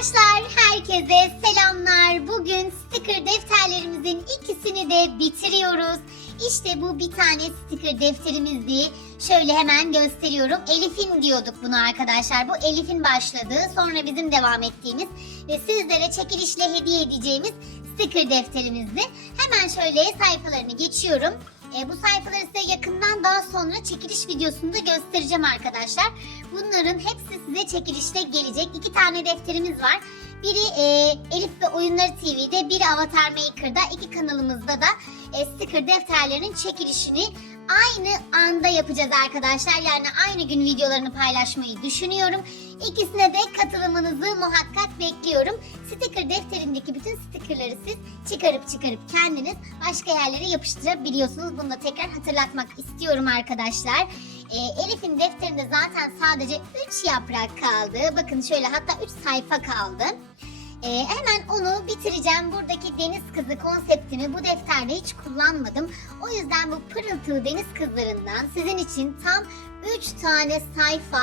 Arkadaşlar herkese selamlar. Bugün sticker defterlerimizin ikisini de bitiriyoruz. İşte bu bir tane sticker defterimizdi. Şöyle hemen gösteriyorum. Elif'in diyorduk bunu arkadaşlar. Bu Elif'in başladığı sonra bizim devam ettiğimiz ve sizlere çekilişle hediye edeceğimiz sticker defterimizdi. Hemen şöyle sayfalarını geçiyorum. E, bu sayfaları size yakından daha sonra çekiliş videosunda göstereceğim arkadaşlar. Bunların hepsi size çekilişte gelecek. İki tane defterimiz var. Biri e, Elif ve Oyunları TV'de, biri Avatar Maker'da. İki kanalımızda da e, sticker defterlerin çekilişini aynı anda yapacağız arkadaşlar. Yani aynı gün videolarını paylaşmayı düşünüyorum. İkisine de katılımınızı muhakkak bekliyorum. Sticker defterindeki bütün stickerları siz çıkarıp çıkarıp kendiniz başka yerlere yapıştırabiliyorsunuz. Bunu da tekrar hatırlatmak istiyorum arkadaşlar. Ee, Elif'in defterinde zaten sadece 3 yaprak kaldı. Bakın şöyle hatta 3 sayfa kaldı. Ee, hemen onu bitireceğim. Buradaki deniz kızı konseptimi bu defterde hiç kullanmadım. O yüzden bu pırıltılı deniz kızlarından sizin için tam 3 tane sayfa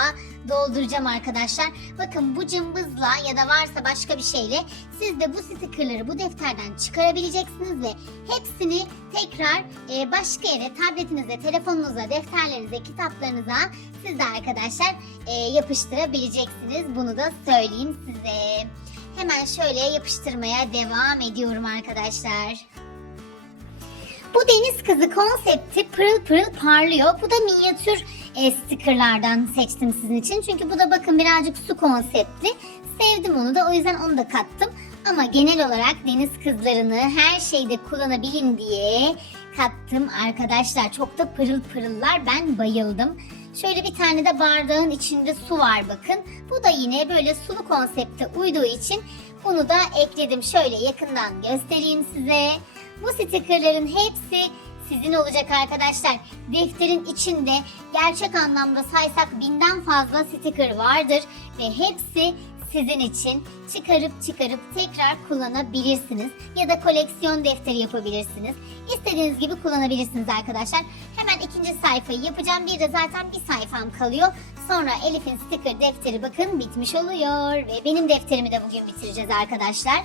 dolduracağım arkadaşlar. Bakın bu cımbızla ya da varsa başka bir şeyle siz de bu stikerleri bu defterden çıkarabileceksiniz ve hepsini tekrar e, başka yere tabletinize, telefonunuza, defterlerinize, kitaplarınıza siz de arkadaşlar e, yapıştırabileceksiniz. Bunu da söyleyeyim size. Hemen şöyle yapıştırmaya devam ediyorum arkadaşlar. Bu deniz kızı konsepti pırıl pırıl parlıyor. Bu da minyatür e, stickerlardan seçtim sizin için. Çünkü bu da bakın birazcık su konseptli. Sevdim onu da o yüzden onu da kattım. Ama genel olarak deniz kızlarını her şeyde kullanabilin diye kattım arkadaşlar. Çok da pırıl pırıllar. Ben bayıldım. Şöyle bir tane de bardağın içinde su var bakın. Bu da yine böyle sulu konsepte uyduğu için bunu da ekledim. Şöyle yakından göstereyim size. Bu stikerlerin hepsi sizin olacak arkadaşlar. Defterin içinde gerçek anlamda saysak binden fazla sticker vardır ve hepsi sizin için çıkarıp çıkarıp tekrar kullanabilirsiniz ya da koleksiyon defteri yapabilirsiniz. İstediğiniz gibi kullanabilirsiniz arkadaşlar. Hemen ikinci sayfayı yapacağım. Bir de zaten bir sayfam kalıyor. Sonra Elif'in sticker defteri bakın bitmiş oluyor ve benim defterimi de bugün bitireceğiz arkadaşlar.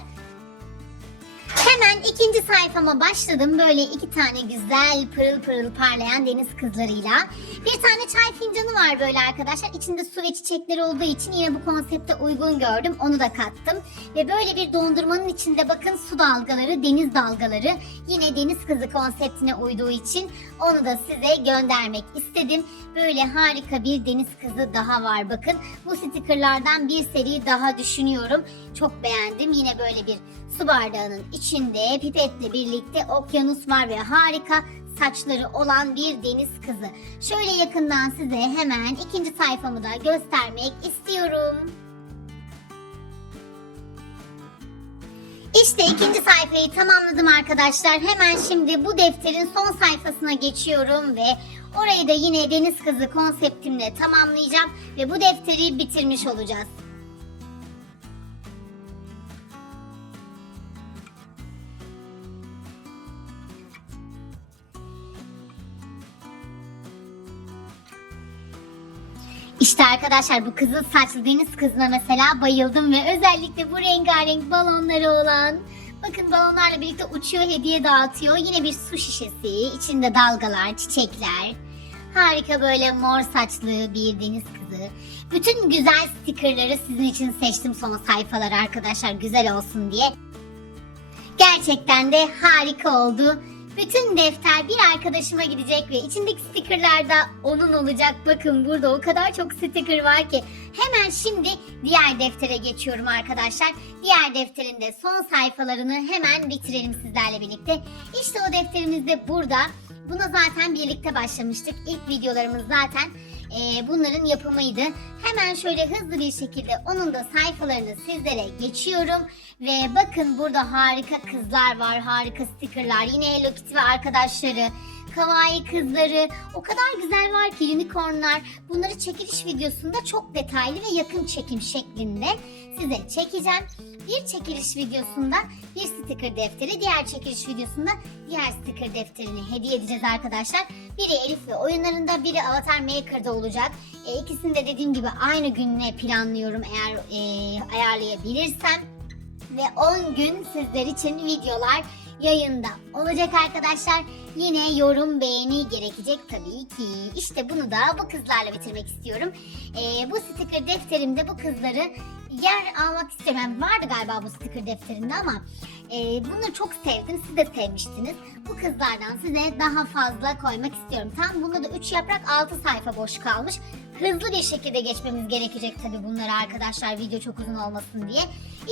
Hemen ikinci sayfama başladım. Böyle iki tane güzel pırıl pırıl parlayan deniz kızlarıyla. Bir tane çay fincanı var böyle arkadaşlar. İçinde su ve çiçekleri olduğu için yine bu konsepte uygun gördüm. Onu da kattım. Ve böyle bir dondurmanın içinde bakın su dalgaları, deniz dalgaları. Yine deniz kızı konseptine uyduğu için onu da size göndermek istedim. Böyle harika bir deniz kızı daha var bakın. Bu stikerlerden bir seri daha düşünüyorum. Çok beğendim. Yine böyle bir su bardağının içinde pipetle birlikte okyanus var ve harika saçları olan bir deniz kızı. Şöyle yakından size hemen ikinci sayfamı da göstermek istiyorum. İşte ikinci sayfayı tamamladım arkadaşlar. Hemen şimdi bu defterin son sayfasına geçiyorum ve orayı da yine deniz kızı konseptimle tamamlayacağım ve bu defteri bitirmiş olacağız. Arkadaşlar bu kızıl saçlı deniz kızına mesela bayıldım ve özellikle bu rengarenk balonları olan bakın balonlarla birlikte uçuyor hediye dağıtıyor. Yine bir su şişesi, içinde dalgalar, çiçekler. Harika böyle mor saçlı bir deniz kızı. Bütün güzel stikerleri sizin için seçtim son sayfalar arkadaşlar güzel olsun diye. Gerçekten de harika oldu. Bütün defter bir arkadaşıma gidecek ve içindeki stickerlar da onun olacak. Bakın burada o kadar çok sticker var ki. Hemen şimdi diğer deftere geçiyorum arkadaşlar. Diğer defterin de son sayfalarını hemen bitirelim sizlerle birlikte. İşte o defterimiz de burada. Buna zaten birlikte başlamıştık. İlk videolarımız zaten e, bunların yapımıydı. Hemen şöyle hızlı bir şekilde onun da sayfalarını sizlere geçiyorum. Ve bakın burada harika kızlar var, harika stickerlar. Yine Hello Kitty ve arkadaşları. Kawaii kızları o kadar güzel var ki unicornlar. Bunları çekiliş videosunda çok detaylı ve yakın çekim şeklinde size çekeceğim. Bir çekiliş videosunda bir sticker defteri, diğer çekiliş videosunda diğer sticker defterini hediye edeceğiz arkadaşlar. Biri Elif ve oyunlarında, biri Avatar Maker'da olacak. E, ikisini de dediğim gibi aynı gününe planlıyorum eğer e, ayarlayabilirsem. Ve 10 gün sizler için videolar yayında olacak arkadaşlar. Yine yorum beğeni gerekecek tabii ki. İşte bunu da bu kızlarla bitirmek istiyorum. Ee, bu sticker defterimde bu kızları yer almak istemem. Vardı galiba bu sticker defterinde ama e, bunları çok sevdim. Siz de sevmiştiniz. Bu kızlardan size daha fazla koymak istiyorum. Tam bunda da 3 yaprak 6 sayfa boş kalmış. Hızlı bir şekilde geçmemiz gerekecek tabii bunları arkadaşlar video çok uzun olmasın diye.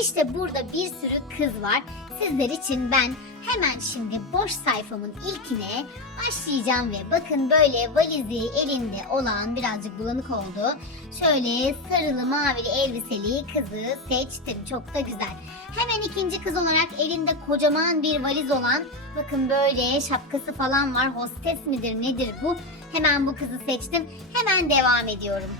İşte burada bir sürü kız var. Sizler için ben hemen şimdi boş sayfamın ilkine başlayacağım ve bakın böyle valizi elinde olan birazcık bulanık oldu. Şöyle sarılı mavili elbiseli kızı seçtim. Çok da güzel. Hemen ikinci kız olarak elinde kocaman bir valiz olan bakın böyle şapkası falan var. Hostes midir nedir bu? Hemen bu kızı seçtim. Hemen devam ediyorum.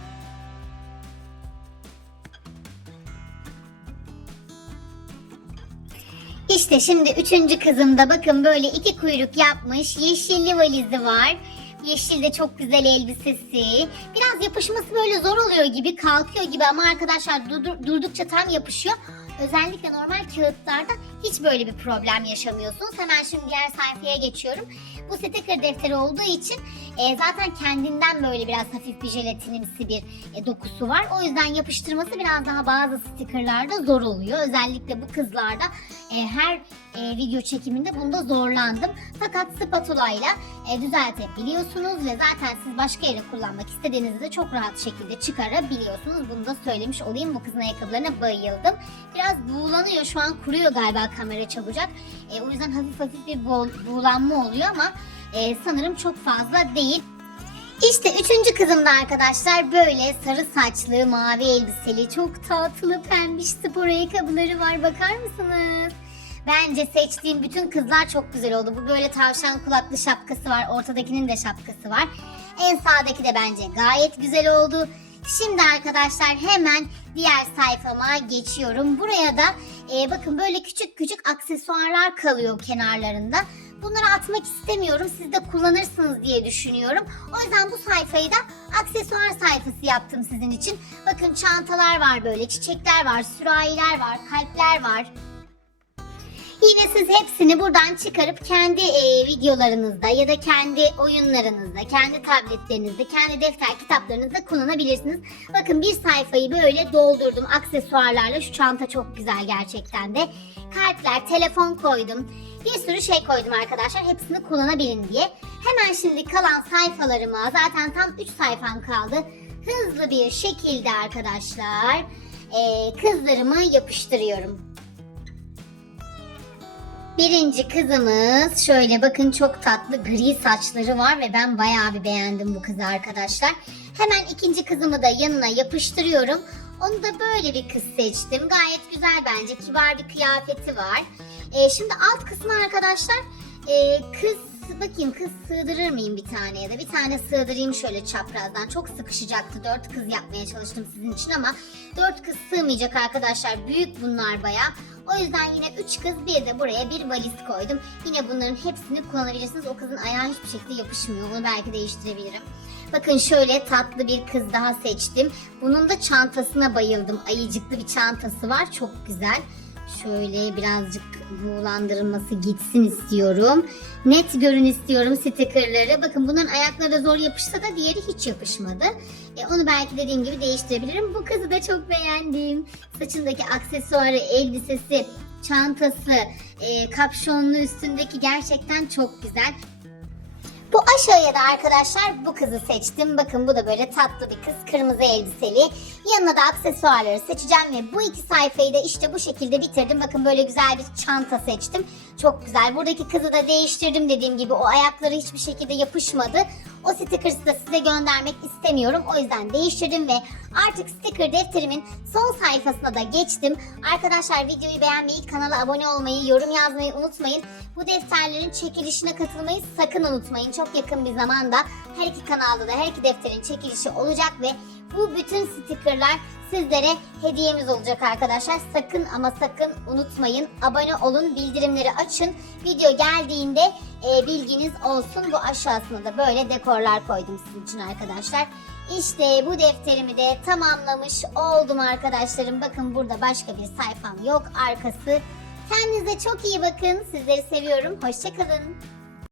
İşte şimdi üçüncü kızımda bakın böyle iki kuyruk yapmış. Yeşilli valizi var. Yeşil de çok güzel elbisesi. Biraz yapışması böyle zor oluyor gibi, kalkıyor gibi ama arkadaşlar durdur- durdukça tam yapışıyor. Özellikle normal kağıtlarda hiç böyle bir problem yaşamıyorsunuz. Hemen şimdi diğer sayfaya geçiyorum. Bu sticker defteri olduğu için e, zaten kendinden böyle biraz hafif bir jelatinimsi bir e, dokusu var. O yüzden yapıştırması biraz daha bazı stickerlarda zor oluyor. Özellikle bu kızlarda e, her e, video çekiminde bunda zorlandım. Fakat spatula ile düzeltebiliyorsunuz ve zaten siz başka yere kullanmak istediğinizde de çok rahat şekilde çıkarabiliyorsunuz. Bunu da söylemiş olayım. Bu kızın ayakkabılarına bayıldım. Biraz buğulanıyor. Şu an kuruyor galiba kamera çabucak. E, o yüzden hafif hafif bir buğ- buğulanma oluyor ama e, sanırım çok fazla değil. İşte üçüncü kızım da arkadaşlar böyle sarı saçlı, mavi elbiseli, çok tatlı pembiş spor ayakkabıları var. Bakar mısınız? Bence seçtiğim bütün kızlar çok güzel oldu. Bu böyle tavşan kulaklı şapkası var. Ortadakinin de şapkası var. En sağdaki de bence gayet güzel oldu. Şimdi arkadaşlar hemen diğer sayfama geçiyorum. Buraya da e, bakın böyle küçük küçük aksesuarlar kalıyor kenarlarında. Bunları atmak istemiyorum. Siz de kullanırsınız diye düşünüyorum. O yüzden bu sayfayı da aksesuar sayfası yaptım sizin için. Bakın çantalar var böyle, çiçekler var, sürahiler var, kalpler var. Yine siz hepsini buradan çıkarıp kendi e, videolarınızda ya da kendi oyunlarınızda, kendi tabletlerinizde, kendi defter kitaplarınızda kullanabilirsiniz. Bakın bir sayfayı böyle doldurdum aksesuarlarla. Şu çanta çok güzel gerçekten de. Kalpler, telefon koydum. Bir sürü şey koydum arkadaşlar. Hepsini kullanabilin diye. Hemen şimdi kalan sayfalarıma zaten tam 3 sayfam kaldı. Hızlı bir şekilde arkadaşlar e, kızlarımı yapıştırıyorum. Birinci kızımız şöyle bakın çok tatlı gri saçları var ve ben bayağı bir beğendim bu kızı arkadaşlar. Hemen ikinci kızımı da yanına yapıştırıyorum. Onu da böyle bir kız seçtim. Gayet güzel bence. Kibar bir kıyafeti var. Ee, şimdi alt kısmı arkadaşlar e, kız bakayım kız sığdırır mıyım bir tane ya da bir tane sığdırayım şöyle çaprazdan. Çok sıkışacaktı. Dört kız yapmaya çalıştım sizin için ama dört kız sığmayacak arkadaşlar. Büyük bunlar bayağı. O yüzden yine 3 kız bir de buraya bir valiz koydum. Yine bunların hepsini kullanabilirsiniz. O kızın ayağı hiçbir şekilde yapışmıyor. Onu belki değiştirebilirim. Bakın şöyle tatlı bir kız daha seçtim. Bunun da çantasına bayıldım. Ayıcıklı bir çantası var. Çok güzel. Şöyle birazcık buğulandırılması gitsin istiyorum. Net görün istiyorum stickerları. Bakın bunların ayakları zor yapışsa da diğeri hiç yapışmadı. E, onu belki dediğim gibi değiştirebilirim. Bu kızı da çok beğendim. Saçındaki aksesuarı, elbisesi, çantası, e, kapşonlu üstündeki gerçekten çok güzel. Bu aşağıya da arkadaşlar bu kızı seçtim. Bakın bu da böyle tatlı bir kız. Kırmızı elbiseli. Yanına da aksesuarları seçeceğim ve bu iki sayfayı da işte bu şekilde bitirdim. Bakın böyle güzel bir çanta seçtim. Çok güzel. Buradaki kızı da değiştirdim dediğim gibi. O ayakları hiçbir şekilde yapışmadı. O stickers'ı da size göndermek istemiyorum. O yüzden değiştirdim ve artık sticker defterimin son sayfasına da geçtim. Arkadaşlar videoyu beğenmeyi, kanala abone olmayı, yorum yazmayı unutmayın. Bu defterlerin çekilişine katılmayı sakın unutmayın. Çok yakın bir zamanda her iki kanalda da her iki defterin çekilişi olacak ve bu bütün stickerlar sizlere hediyemiz olacak arkadaşlar. Sakın ama sakın unutmayın. Abone olun, bildirimleri açın. Video geldiğinde e, bilginiz olsun. Bu aşağısına da böyle dekorlar koydum sizin için arkadaşlar. İşte bu defterimi de tamamlamış oldum arkadaşlarım. Bakın burada başka bir sayfam yok. Arkası. Kendinize çok iyi bakın. Sizleri seviyorum. Hoşçakalın.